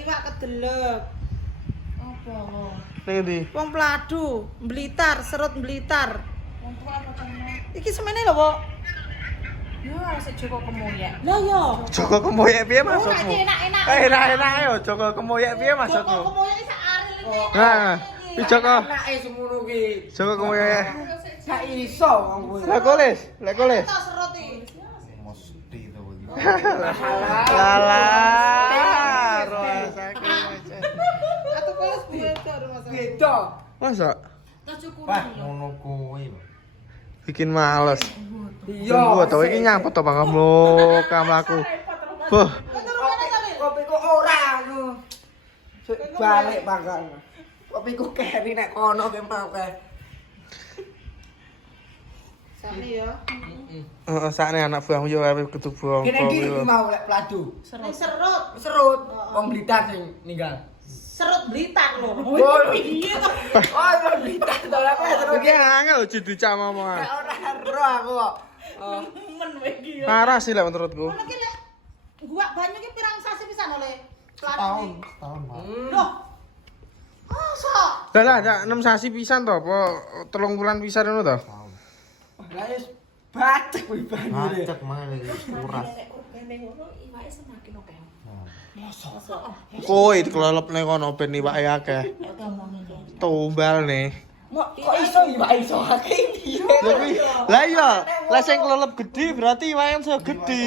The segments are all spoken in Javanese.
iwak kedelep. Apa kok? Ning ndi? Wong Pladu, Blitar, Serut Blitar. Wong tua apa temen? Iki semene lho, Pak. Yo sik Joko Kemoyek. Lah yo. Joko kemoyek piye Oh, maksudmu? enak-enak. Enak-enak yo Joko kemoyek piye maksudmu? Joko kemoyek sak aril iki. Nah, iki Joko. Anake semono ki. Joko kemoyek. Gak iso wong kuwi. Lah koles, lah koles. Tok serut iki. Mesti to iki. Lalah. Rasake. Atuh koles beda Mas. Beda. Masa Tos cukup Wah, lho. ngono kuwi. bikin males. Iya. Tunggu to iki nyapet to pangkamu kamlaku. Boh, Kopi kok ora anu. Balik makan. Kopi ku keri nek kono ke mau kae. Sami ya. heeh sakne anak buahmu yo arep ketubuh Kene apa iki lho. mau lek pladu. Ning serut. Serut. Wong Blitar sing ninggal. Serut Blitar lho. Oh, iya to. Oh, wong Blitar to lek serut. Iki angel lho dicam omongan. Nek ora ero aku kok. Men wae iki yo. Parah sih lek menurutku. Ngono ki lek gua banyu ki pirang sasi pisan oleh Tahun, Pladu. tahun, Pak. Loh. Masa? Lah lah 6 sasi pisan to apa 3 bulan pisan ngono to? Lah wis bacek kuwi banyu. Macet malah kuras. Nek organik ngono iwake semakin oke. Kowe dikelelep ning kono ben iwake akeh. Tumbal nih. Kok iso iso akeh piye? Lah kuwi lah iya, lah sing kelelep gedhi berarti iwake iso gedhi.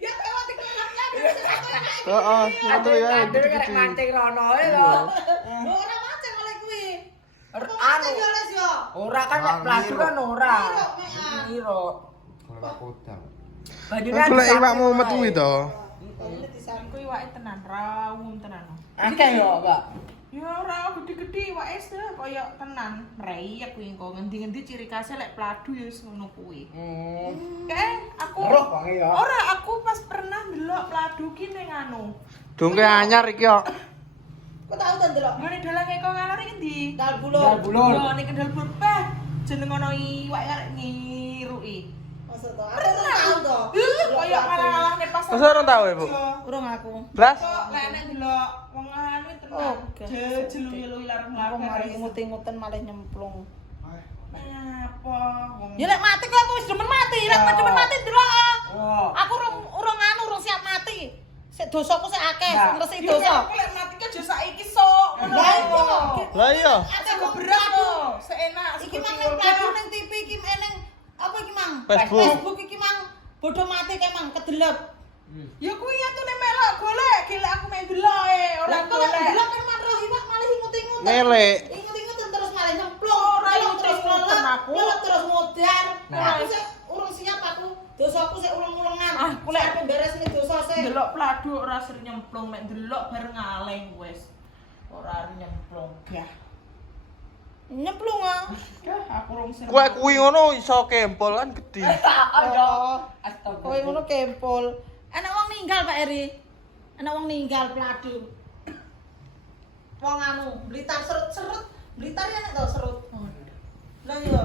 Ya lewat dikelepnya Heeh, itu ya Dhewe karek gedhi. mancing rono ae lho. ora macet oleh kuwi. Anu, Ya les yo. ora kan lek pladu kan ora. Piro? Ora kodang. Banyune Aku lek iwakmu metu kuwi to. Iku iwake tenan rawum tenan. Akeh yo, Pak. Ya ora gede-gede iwake se koyo tenan. Reyek kuwi engko ngendi-ngendi ciri khasnya lek pladu ya wis ngono kuwi. Kae aku Roh wangi ya. ora aku pas pernah ndelok pladu ki ning anu. Dongke anyar iki yo. Kok tau ta ndelok? Ngene dalang eko ngalor iki ndi? Dal Dal bulur. bulur. Yo ning kendal peh jeneng ono iwak arek ngiruki. Maksud to? Aku ora tau to. Koyo ngalah-ngalah ning pasar. Masa ora tau, Ibu? Urung aku. Blas. Kok lek nek ndelok wong anu tenan. Oke. Jelu-jelu larang Aku mari larang. ngut-nguten malah nyemplung. Apa wong Ya lek mati kok aku wis demen mati, lek demen mati ndelok. Oh. Aku urung anu urung siap mati. Sik dosaku sik akeh, Nah, sing resik Yo, dosa. aku lek mati ki aja saiki sok ngono. Lah iya. Lah iya. Ada Aku berat kok. Seenak Iki mang ning pladu ning TV iki eneng apa iki mang? Facebook. Facebook iki mang bodoh mati kae mang kedelep. Ya kuwi atune melok golek, gila aku main delok ora Lah kok lek golek. delok kan manroh iwak malah ingut-ingut. Melek. Ingut-ingut terus malah nyemplung. Ora Kalau ingut-ingut terus kelelep, aku. kelelep terus modar. Nah. Aku sik urung siap aku. Dosaku sik urung-urungan. Ah, Aku lek aku beres ning dosa sik. Delok pladu ora sering nyemplung, mek delok bareng ngaleng wis. Ora arep nyemplung. Gah. Nyemplung ah. Gah, aku rung sering. Kowe kuwi ngono iso kempol kan gedhi. Oh. Astaga. Kowe ngono kempol. Anak wong ninggal Pak Eri. Anak wong ninggal pladu. Wong anu, Blitar serut-serut. Blitar ya nek tau serut. Lah iya.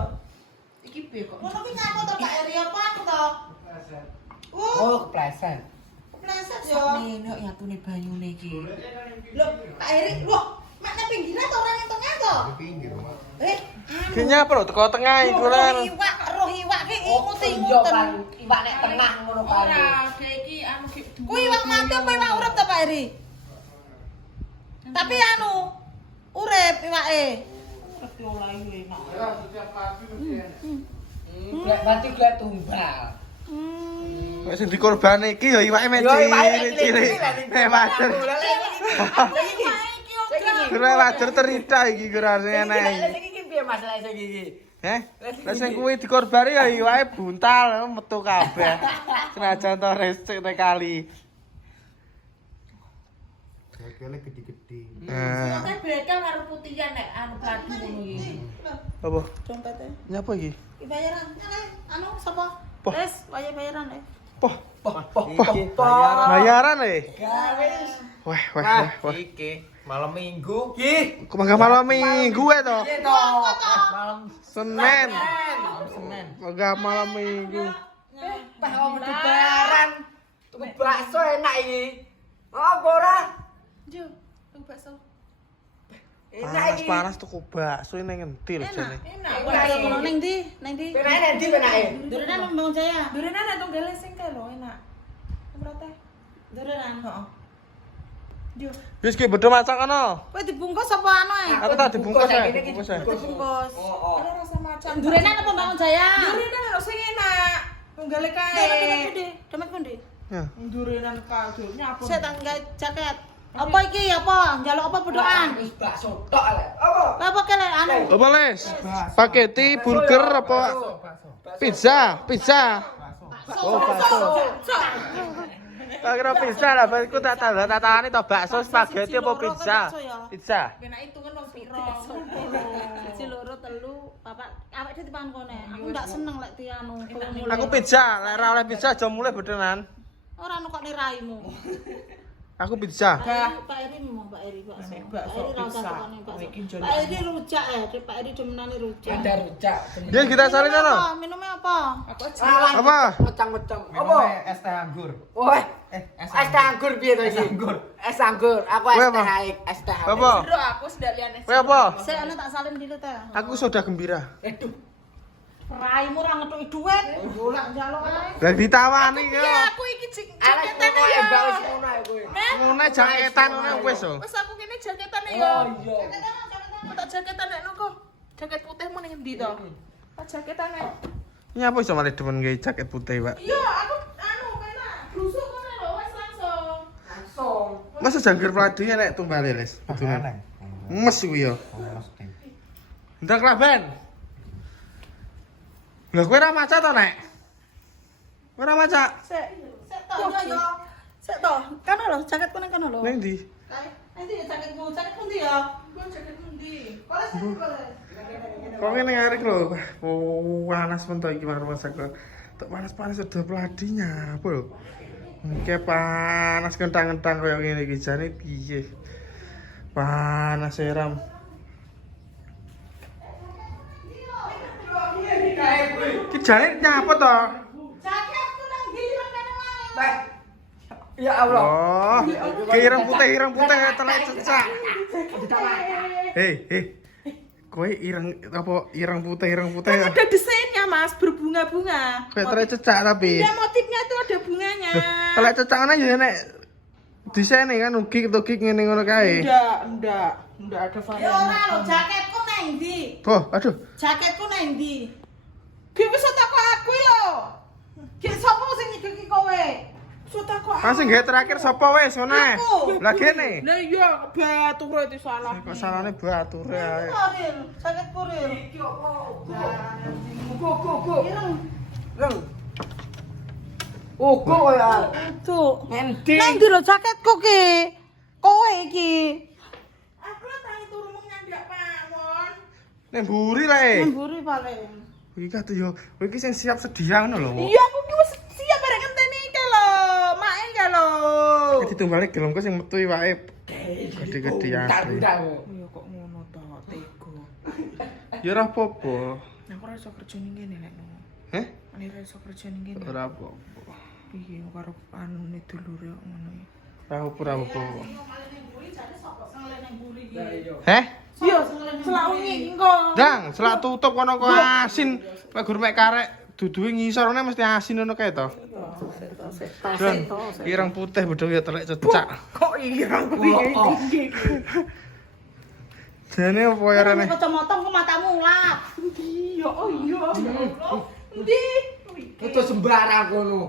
Iki piye kok? Ngono ki nyapa to Pak Eri apa aku to? Oh, kepleset. Kepleset yo. Nek ya tune banyune iki. Loh, Pak Eri, loh, mak nang pinggiran to ora nang tengah to? Di pinggir, Mak. Ki nyapa lho teko tengah iku kan. Roh iwak ki Iya, ingut-inguten. Pak. Iwak nek tengah ngono Pak. Ora, kayak iki anu ki. Kuwi iwak mati apa iwak urip to Pak Eri? Tapi anu, urip iwake. Tapi olah iki enak. Glek mati glek tumbal. Wis sing dikorbani iki ya iwake men Yo, iwake cilik. Wajar. Kira wajar terida iki kira enak iki. Iki piye masalah sing iki? Heh? Lah sing kuwi dikorbani ya iwake buntal metu kabeh. Senajan to resik te kali. Kele gede-gede. Nah, Kan beda karo putihan nek anu pladu ngono iki. apa? Dompete. Nyapa iki? Ki bayaran. Anu sapa? Poh. Wes, waya bayaran Poh, Iki bayaran Garis. Wah, wah. Iki malam Minggu. Ki. Ku mangga malam Minggu to. Piye to? Malam Senin. Senin. Mangga malam Minggu. Tah wong lebaran bakso enak iki. Apa ora? Jo, tuh bakso. Enak iki. Panas tuku bakso ning endi lho jane. Enak. Ora ngono ning ndi? Ning ndi? Penake ndi penake? Durenan nang Bangun Jaya. Durenan nek tunggale sing kae lho enak. Berate? Durenan. Heeh. Jo. Wis ki bedho masak kono. Kowe dibungkus apa anu ae? Aku tak dibungkus ae, Ini dibungkus ae. Dibungkus. Oh. Ada rasa macan. Durenan apa Bangun Jaya? Durenan lho sing enak. Tunggale Dompet kae. pundi? Dompet pundi? Ya. Durenan kae jo nyapa. Saya tangga jaket. Apa iki? Apa? Njaluk apa bedoan? Wis bakso tok lek. Apa? Apa kele anu? Apa les? Spaghetti, burger apa? Pizza, pizza. Oh, bakso. Tak kira pizza lah, aku tak tanda-tandani to bakso, spaghetti apa pizza? Pizza. Kena hitungan wong piro. Siji loro telu, papat. Awake dhewe dipangan kene. Aku ndak seneng lek ti anu. Aku pizza, lek ora oleh pizza aja mulai bedenan. Ora anu kok niraimu. Aku pizza. Pak Eri mau Pak Eri bakso. Nek Pak bakso Eri ra usah pizza. tekone bakso. Iki njol. Pak Eri rujak ya, Pak Eri demenane rujak. Ada rujak. Dia kita salin kono. Minumnya apa? Aku aja. Apa? Mecang-mecang. Apa? Es teh anggur. Woi. Es Es teh anggur piye to iki? Es anggur. Es anggur. Aku Kowe es apa? teh haik, es teh haik. Apa? Bro, aku sudah liane. Kowe apa? Saya anu tak salin dulu teh. Aku soda gembira. Aduh. Raimu ora ngethuki dhuwit. Njaluk njaluk ae. Lah ditawani Ya yo. aku iki Alas jaketane kono yo. embak wis ngono ae kowe. Ngene jaketan ngene wis yo. Wes aku kene jaketane yo. Oh iya. Aku tak jaketan nek noko. Jaket putihmu ning endi to? Tak jaketane. Nyapa iso malah demen gawe jaket putih, Pak? Iya, aku anu kena blusuk ngono lho wes langsung. Langsung. Masa jangkir pladi nek tumbale, Les? Eneng. Mes kuwi yo. Mesti. Ndang klaben. Lah kowe ora maca to, Nek? Kowe ora maca? Sik to yo. Sik to. Kan lho jaketku nang kono lho. Ning ndi? Nanti ya jaketmu, jaketmu ndi ya? Gua jaket endi? Koles koles. Kok ngene arek lho. Panas mentok iki marang masak kok. Tek panas-panas udah pladinya, apa lho? Engke panas kentang-kentang koyo ngene iki jane piye? Panas seram. Ki jane nyapa to? Jaketku nang ndi nang kene wae. Ya Allah. Oh, ireng putih telek cecak. Hei. Kowe ireng apa ireng putih. Ada desainnya Mas, berbunga-bunga. Kowe telek cecak tapi. Ya motifnya itu ada bunganya. Telek cecak ana ya nek desain kan ugik ngene ngono kae. Enggak ada Ya varian. ora lho, jaketku nang ndi? Oh, aduh. Jaketku nang ndi? Ki wis tak aku lho. Ki sapa sing nyegeki kowe? Wis tak aku. Masih nggak terakhir sapa wis ngono ae. Aku. Lah kene. Lah iya batu itu salah. Kok salahne batur ae. Ril, jaketku ril. Go. Ireng. Reng. Oh, go ya. Tuh. Endi? Nang ndi lho jaketku ki? Kowe iki. Aku lah tangi turunmu nyandak pamon. Nek mburi lae. Mburi paling. Iki kate yo, kowe iki sing siap sedia ngono lho. Iya aku ki wis siap bareng ngenteni iki lho. Mae iki lho. Iki ditumbale gelomku sing metu wae. Gede-gede asli. Iya kok ngono to, tega. Ya ora apa-apa. Aku ora iso kerja ning kene lek ngono. Heh? Ani ora iso kerja ning kene. Ora apa-apa. Piye karo anune dulure kok ngono iki. Ora apa-apa. Lah iya. Heh? Iya, selak wingi engko. Dang, selak tutup kono kok asin. Kowe gur mek karek duduhe ngisorne mesti asin ngono kae to. Dan ireng putih bedho ya telek cecak. Kok irang kuwi iki. Jane apa ya rene? Kacamata ku matamu ulap. Iya, oh iya. Endi? Itu sembarang kono.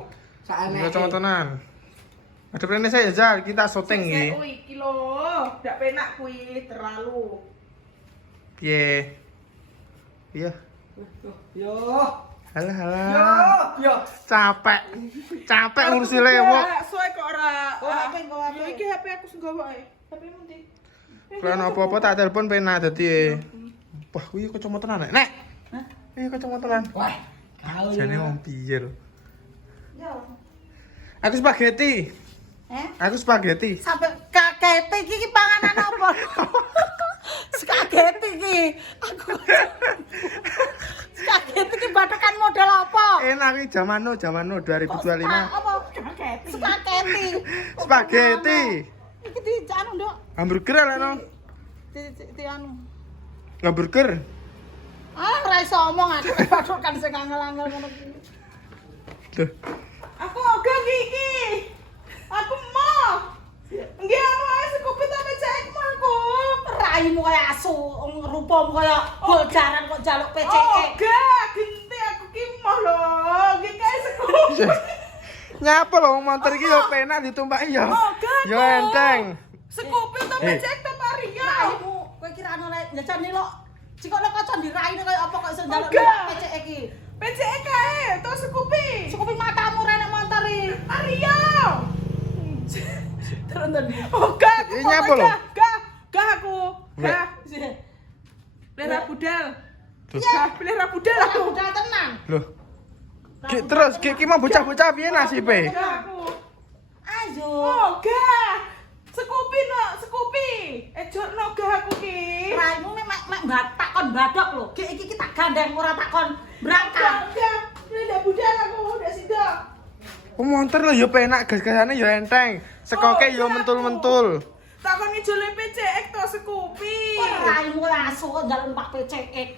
Sakane. Enggak teman-teman. Ada rene saya Jal, kita syuting iki. Oh iki lho, ndak penak kuwi terlalu. Piye? Iya. Yo. Halah. Yo. Capek ngurusi lewok. Soe kok ora. Kok apa kok apa? Ya iki HP aku sing gawa ae. HP-mu ndi? Kalau apa-apa tak telepon penak dadi. Wah, kuwi kacamata tenan, Nek. Hah? Iya kacamata tenan. Wah. Kau. Jane wong piye lho. Yo. Aku spaghetti. Aku spaghetti. Sampai kakete iki panganan apa? Spaghetti iki. Aku. Spaghetti iki batekan model apa? Enak iki zaman no 2025. Apa? Kaget Spaghetti. Spaghetti. Iki di anu, Nduk. Hamburger lah no. Di anu. Hamburger. Ah, ora iso omong aku. Padahal kan sing angel-angel ngono ki. Loh, Aku ogah iki. Aku mau. Nggih anu ae sekupi ta PCX mah aku. Raimu kaya asu, rupamu kaya boljaran kok jaluk PCX. Ogah, genti aku ki mau lho. Nggih kae sekupi. nyapa lho motor iki yo penak ditumpaki yo. Ogah. Yo enteng. Sekupi ta PCX ta Maria. Raimu kowe kira anu lek nyecani lo. Cikokno kaca diraine kaya apa kok iso njaluk Enggak. PCX iki. PCX kae to sekupi. Cukupi matamu renek motor iki. Maria. Terus tadi. Ogah. Ini nyapa lho? Gah aku. Gah. Pelihara budal. Gah, pelihara budal aku. Aku udah tenang. Loh. Ki terus ki mau bocah-bocah piye nasibe? Gah aku. Ayo. Ogah. Sekupi no, sekupi. Ejokno gah aku ki. Raimu mek takon badok lho. Ki iki tak gandeng ora takon berangkat. Gah, pelihara budal aku udah sida. Oh, motor lho yo penak gas-gasane yo enteng. Sekoke yo mentul-mentul. Takon ijole PCX to sekupi. Raimu asu kok njaluk numpak PCX.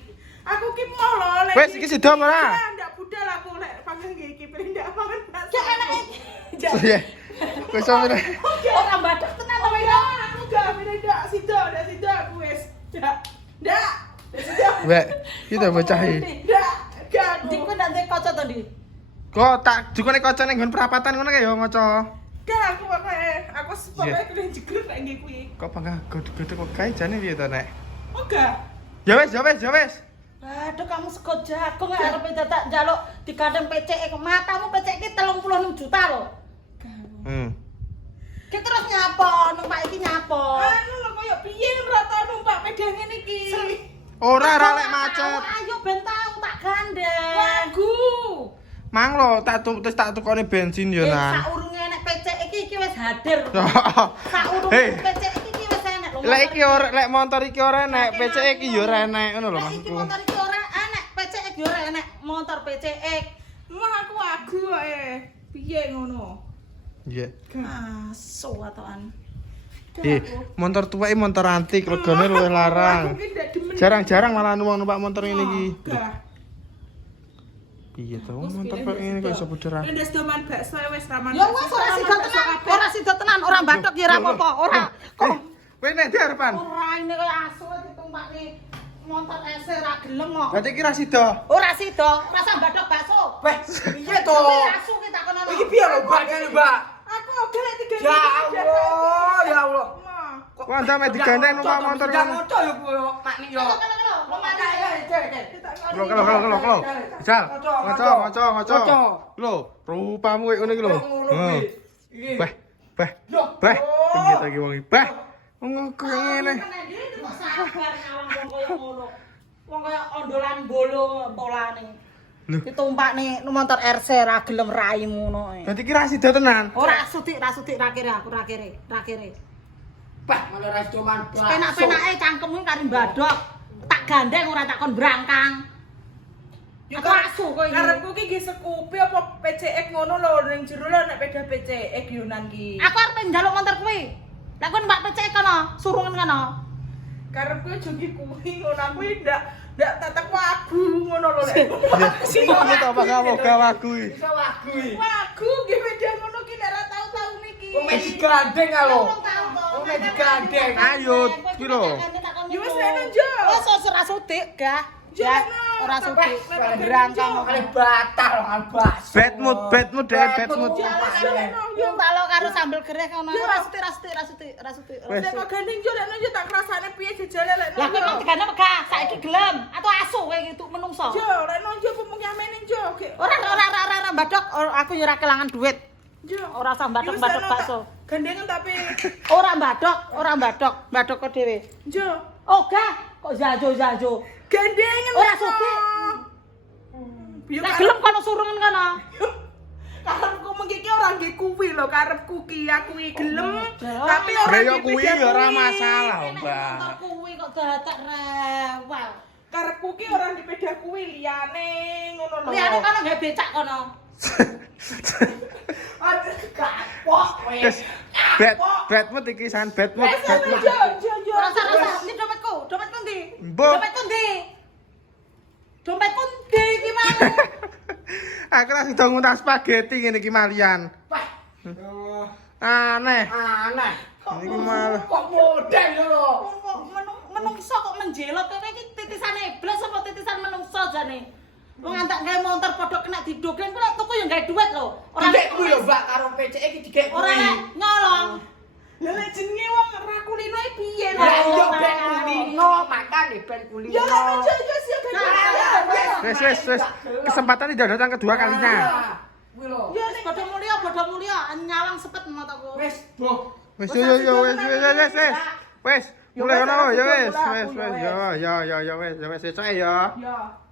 Aku ki mau lho lek. Wes iki sida apa ora? Ndak budal aku lek panggil iki pilih ndak mangan. Ya enak iki. Iya. Wes sampe. Ora badok tenan to Iya, aku gak pilih ndak sida aku wis. Ndak. Sida. Wek, kita bocah iki. Ndak. Gak. Dik kowe ndak ndek kaca to, Dik? Kok tak jukune kaca ning nggon perapatan ngono kae yo maca. Gak aku pakai. Aku pokoke pilih jeger nek nggih kuwi. Kok bangga gede-gede kok kae jane piye to nek? Oh gak. Ya wes, ya wes, ya wes. Aduh kamu sego jagung arepe dadak njaluk digandeng PCX. Matamu PCX ki 36 juta lho. Ki terus nyapa, numpak iki nyapa. Anu lho koyo piye ora tau numpak pedang ngene iki. Ora lek macet. Ayo ben tau tak gandeng. Wagu. Mang lo tak tukone bensin yo nang. Saurunge nek PCX iki wis hadir. Saurunge Hei. PCX iki wis enek lho. Lek iki ora lek motor iki ora enek, PC iki yo ora enek ngono lho Lek iki maksudku. motor iki ora enek, PCX yo ora enek motor PCX. Mah aku wagu ae. Piye ngono? Iya. Asu atokan. Motor tuwek motor antik regane luwih larang. Aku ki ndak demen. Jarang-jarang malah numpak motor ngene iki. Gak. Piye to motor kok ngene kok iso bodor. Ndak sedoman bakso wis raman. Ya wis ora sida tenan, ora sida tenan, ora bathok ya ora apa-apa, ora. Kok Kowe nek di harapan. ora ini kaya asu ditumpaki motor ese ra gelem kok. Berarti iki ra sida. Ora sida, rasa bathok bakso. Weh, piye to? Asu ki takonono. Iki piye lho, Mbak? Ini, Mbak? Aku oke lek tiga. Ya Allah, ya Allah. Kok Kok anda mek digandeng numpak motor Jangan ngono. motor yo kuwi yo, Mak Nik yo. Kelo. Jal. Ngoco. Lho, rupamu koyo ngono iki lho. Heeh. Beh. Beh. Piye to iki wong iki? Beh. Wong kok ngene. Wong kaya ondolan bolo polane. Lho. Ditumpakne motor RC ra gelem raimu ngono. Berarti ki ra sida tenan. Ora sutik ra kere aku ra kere. Bah, malah ra cuman Penak-penake cangkemmu kari mbadok. Tak gandeng ora takon brangkang. Aku asu kowe iki. Karepku ki nggih sekupi apa PCX ngono lho ning jero lho nek peda PCX Yunan ki. Aku arep njaluk motor kuwi. Lah kowe numpak PCX kono, surungan kono. Karepku jogi kuwi ngono aku ndak tetek wagu ngono lho lek. Piye to apa kamu gawagu iki? Bisa wagu iki. Wagu nggih beda ngono ki nek ora tau niki. Wong mek digandeng ah lho. Wong mek digandeng. Ayo, piro? Ya wis nek njo. Wis ora sutik, gah. Ya, ora sutik. Berangkang Kali batal lho albas. Bedmu deh, bedmu. Yung talo karo sambel gereh kono. Ora sutik. Wes. Nek gandeng jo lek njo tak rasane piye jejale lek Lah kowe kok digane megah, saiki gelem. Atau asu kowe iki tuk menungso. Jo lek njo pemungnya mene njo. Ora mbadok, aku yo ora kelangan duit. Jo. Ora usah mbadok bakso. Gandengan tapi Ora mbadok, mbadok kok dhewe. jo. Ogah, kok jajo. Gandengan Ora sutik. Biar Lah gelem kono surungan kono. karepku mengki ora nggih kuwi lho karepku ki aku iki gelem tapi ora Lah yo nggih kuwi beda yo ora kuwi. masalah, Nek Mbak. motor kuwi kok dadak rewel. Karepku ki ora nggih beda kuwi liyane ngono lho. Liyane kono gawe becak kono. Aduh gak Wes, bad mood iki san, bad mood, bad mood. Rasa, ini dompetku ndi? Mbok. Dompetku ndi? Dompetku ndi iki mau? Aku lagi dong ngutang spaghetti ngene iki malian. Aneh. Aneh. Ini malah. Kok model lho. Menungso kok menjelot kene iki titisane iblis apa titisan menungso jane? Wong antak gawe motor padha kena didoglen ku nek tuku ya gawe duit lho. Ora Dikek kuwi lho, Mbak, karo PCE iki dikek kuwi. ora nek nyolong. Lah lek jenenge wong ra kulino iki piye lho? Lah iya ben kulino, makane ben kulino. Ya lek meja iki sih Wes. Kesempatan tidak datang kedua kalinya. Kuwi lho. Ya nek bodho mulya nyawang sepet motoku. Wis, boh. Wes wes. Mulai ono ya wes. Ya wes esuk ya. Ya.